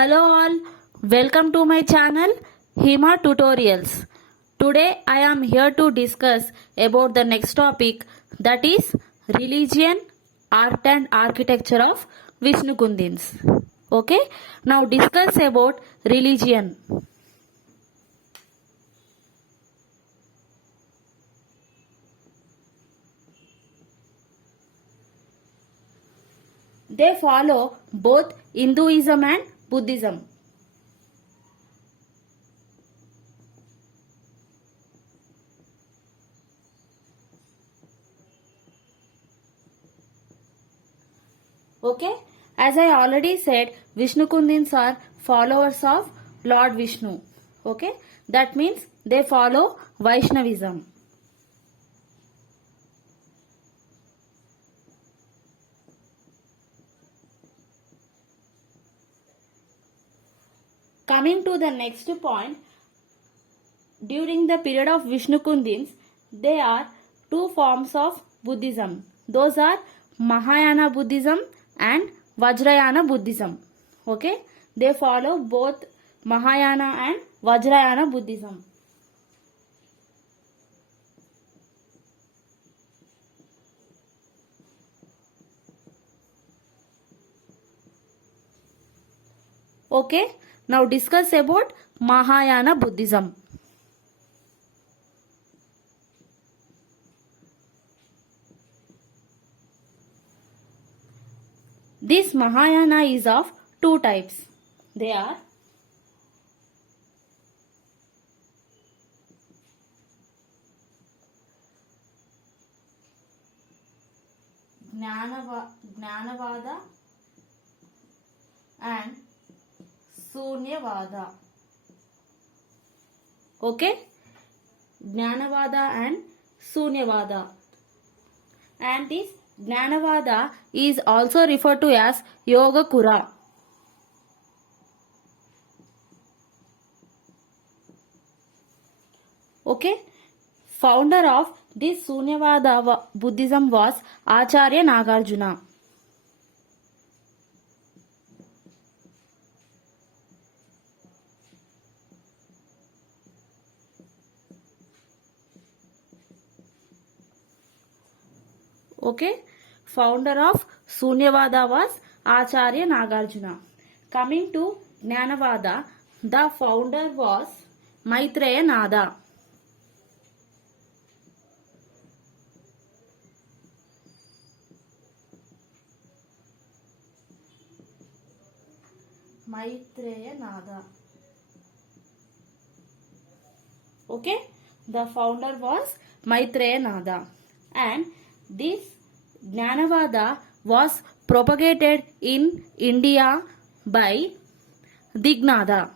Hello all, welcome to my channel Hima Tutorials. Today I am here to discuss about the next topic, that is religion, art and architecture of Vishnu Kundins. Okay, now discuss about religion. They follow both Hinduism and Buddhism. Okay, as I already said, Vishnu Kundins are followers of Lord Vishnu. Okay, that means they follow Vaishnavism. Coming to the next point, during the period of Vishnu Kundins, there are two forms of Buddhism. Those are Mahayana Buddhism and Vajrayana Buddhism. Okay, they follow both Mahayana and Vajrayana Buddhism. Okay, now discuss about Mahayana Buddhism. This Mahayana is of two types. They are Jnanavada and Sunyavada. Okay, Jnanavada and Sunyavada. And this Jnanavada is also referred to as Yogakura. Okay, founder of this Sunyavada Buddhism was Acharya Nagarjuna. Okay, founder of Sunyavada was Acharya Nagarjuna. Coming to Jnanavada, the founder was Maitreya Nada. Maitreya Nada. Okay, the founder was Maitreya Nada, and this Jnanavada was propagated in India by Dignada.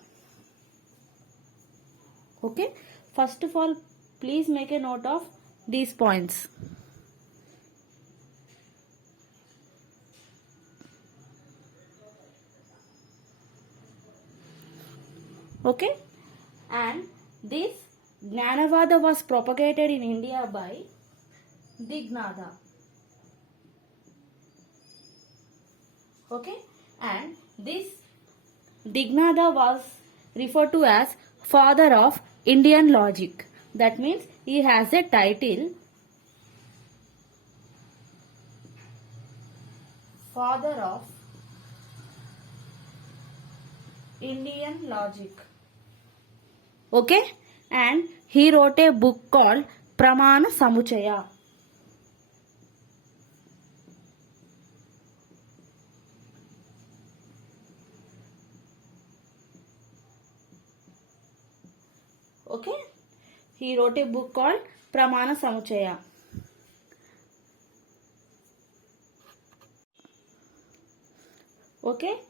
Okay, first of all, please make a note of these points. Okay, and this Jnanavada was propagated in India by Dignada. Okay, and this Dignada was referred to as father of Indian logic. That means he has a title father of Indian logic. Okay, and he wrote a book called Pramana Samuchaya. Okay, he wrote a book called Pramana Samuchaya. Okay,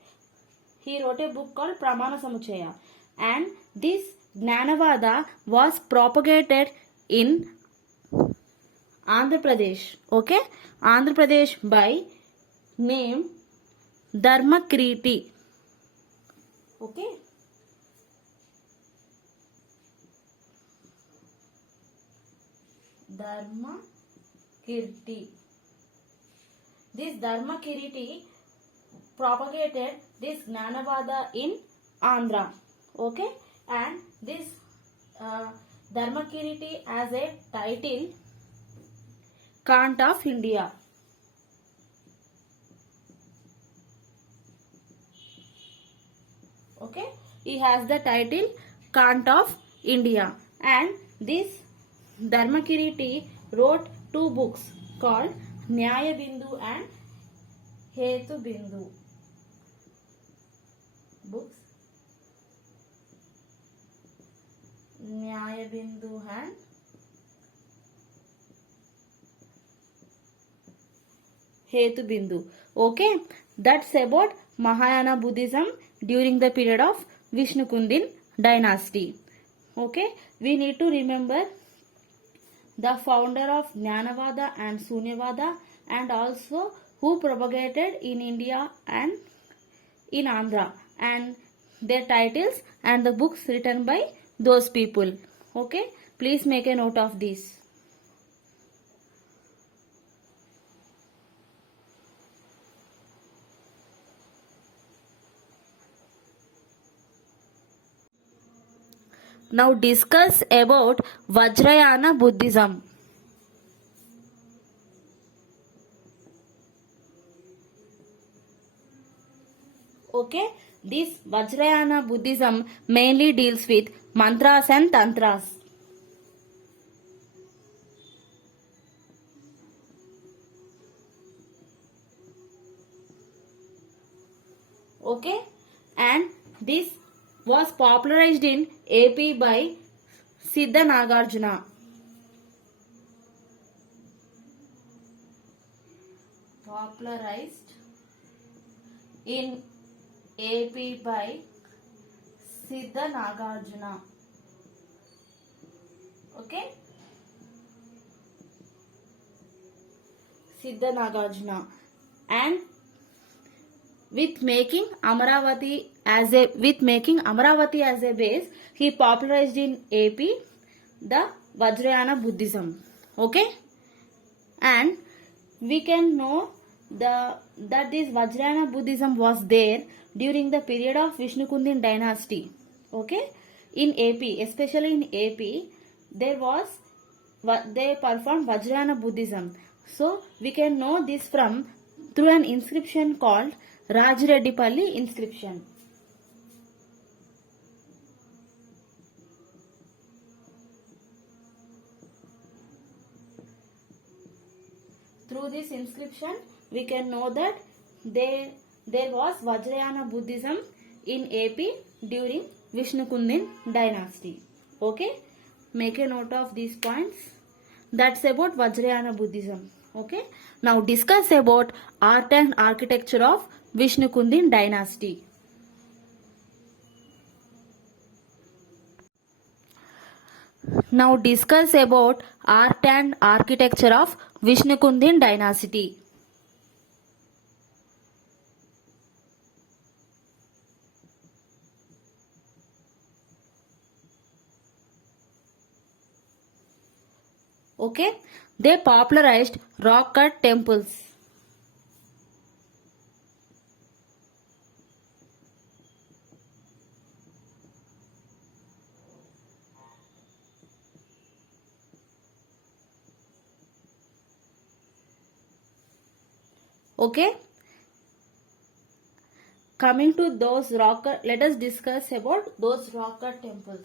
he wrote a book called Pramana Samuchaya, and this Jnanavada was propagated in Andhra Pradesh. Okay, Andhra Pradesh by name Dharmakirti. Okay, Dharmakirti. This Dharmakirti propagated this Gnanavada in Andhra. Okay, and this Dharmakiriti as a title, Kant of India. Okay, he has the title Kant of India, and this Dharmakiriti wrote two books called Nyaya Bindu and Hetu Bindu. Books Nyaya Bindu and Hetu Bindu. Okay, that's about Mahayana Buddhism during the period of Vishnukundin dynasty. Okay, we need to remember the founder of Jnanavada and Sunyavada, and also who propagated in India and in Andhra, and their titles and the books written by those people. Okay, please make a note of this. Now discuss about Vajrayana Buddhism. Okay, this Vajrayana Buddhism mainly deals with mantras and tantras. Okay, and this was popularized in AP by Siddha Nagarjuna. Popularized in AP by Siddha Nagarjuna. Okay, Siddha Nagarjuna, and with making Amaravati as a base, he popularized in AP the Vajrayana Buddhism. Okay, and we can know that this Vajrayana Buddhism was there during the period of Vishnukundin dynasty. Okay, in AP, especially in AP, they performed Vajrayana Buddhism. So we can know this from through an inscription called Rajireddipalli inscription. Through this inscription, we can know that there was Vajrayana Buddhism in AP during Vishnukundin dynasty. Okay, make a note of these points. That's about Vajrayana Buddhism. Okay, now discuss about art and architecture of Vishnukundin dynasty. Now discuss about art and architecture of Vishnukundin dynasty. Okay, they popularized rock cut temples. Okay, coming to those rock cut, let us discuss about those rock cut temples.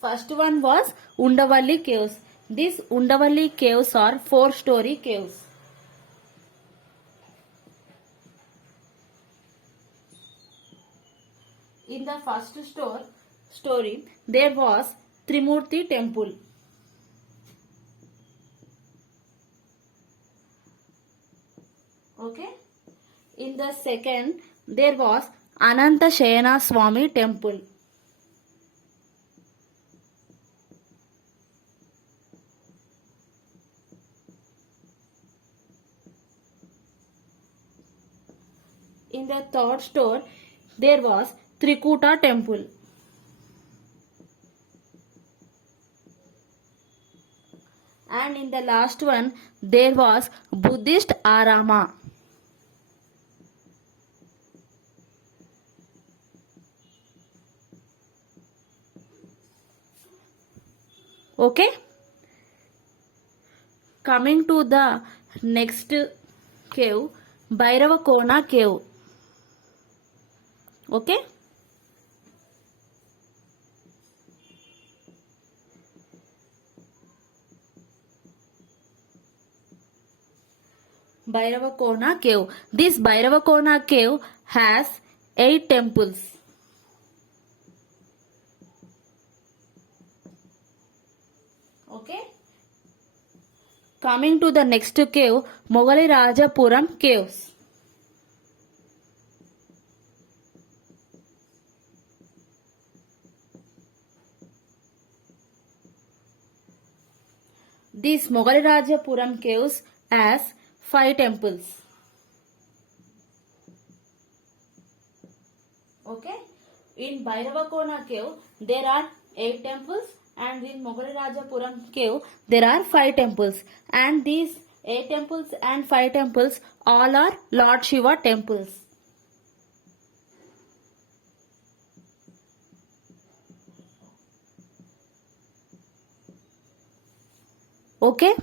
First one was Undavalli caves. These Undavalli caves are 4-story caves. In the first story, there was Trimurti temple. Okay. In the second, there was Ananta Shayana Swami temple. In the third store, there was Trikuta temple. and in the last one there was Buddhist Arama. Okay, coming to the next cave, Bhairavakona cave. Okay, Bhairavakona cave. This Bhairavakona cave has 8 temples. Okay. Coming to the next cave, Mogali Rajapuram caves. These Mogali Rajapuram caves has 5 temples. Okay. In Bhairavakona cave there are 8 temples, and in Mogali Rajapuram cave there are 5 temples, and these 8 temples and 5 temples all are Lord Shiva temples. Okay,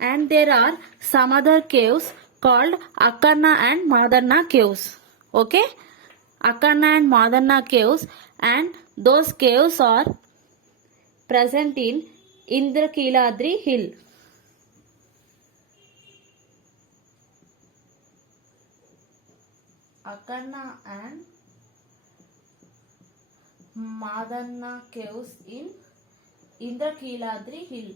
and there are some other caves called Akkarna and Madanna caves. Okay, Akkarna and Madanna caves, and those caves are present in Indrakiladri hill. Akkarna and Madanna caves in Indrakiladri hill.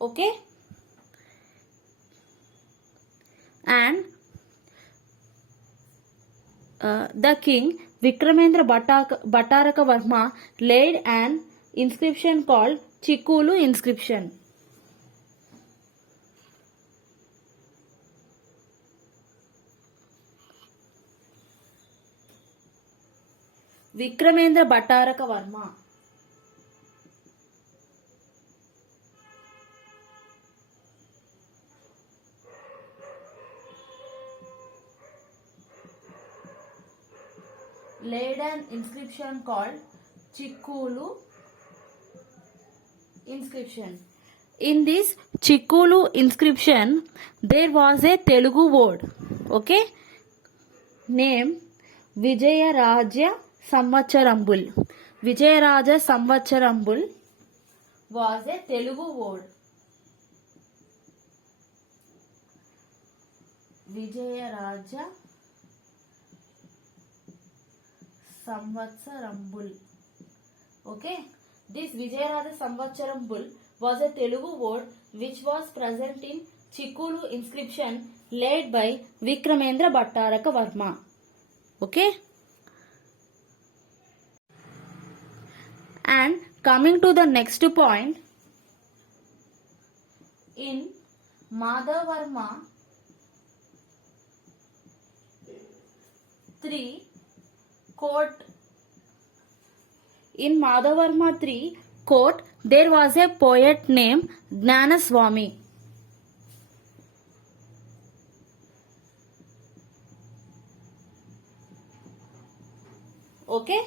Okay, and the king Vikramendra Bhattaraka Varma laid an inscription called Chikulu inscription. Vikramendra Bhattaraka Varma. Laid an inscription called Chikulu inscription. In this Chikulu inscription there was a Telugu word, okay, name Vijayaraja Samvatsarambul. Vijayaraja Samvatsarambul was a Telugu word. Vijayaraja Samvatsarambul. Okay, this Vijayaraja Samvatsarambul was a Telugu word which was present in Chikulu inscription laid by Vikramendra Bhattaraka Varma. Okay, and coming to the next point, in Madhavarma 3 court, in Madhavarma 3 court there was a poet named Gnanaswami. Okay,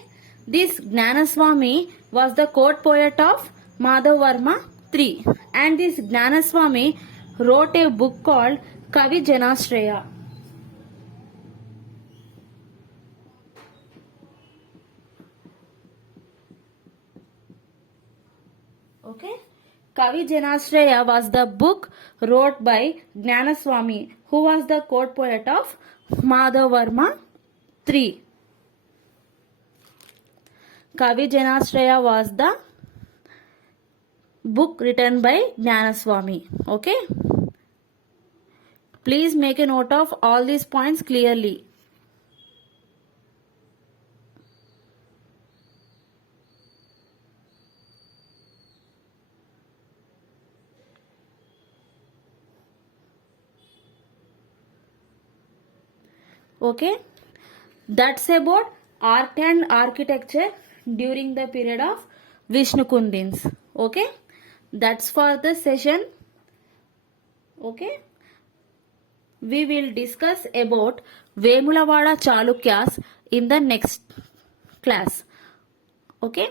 this Gnanaswami was the court poet of Madhavarma 3, and this Gnanaswami wrote a book called Kavi Janashraya. Okay, Kavi Janashraya was the book wrote by Gnanaswami, who was the court poet of Madhavarma 3. Kavi Janashraya was the book written by Gnanaswami. Okay, please make a note of all these points clearly. Okay, that's about art and architecture during the period of Vishnukundins. Okay, that's for the session. Okay, we will discuss about Vemulavada Chalukyas in the next class. Okay,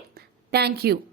thank you.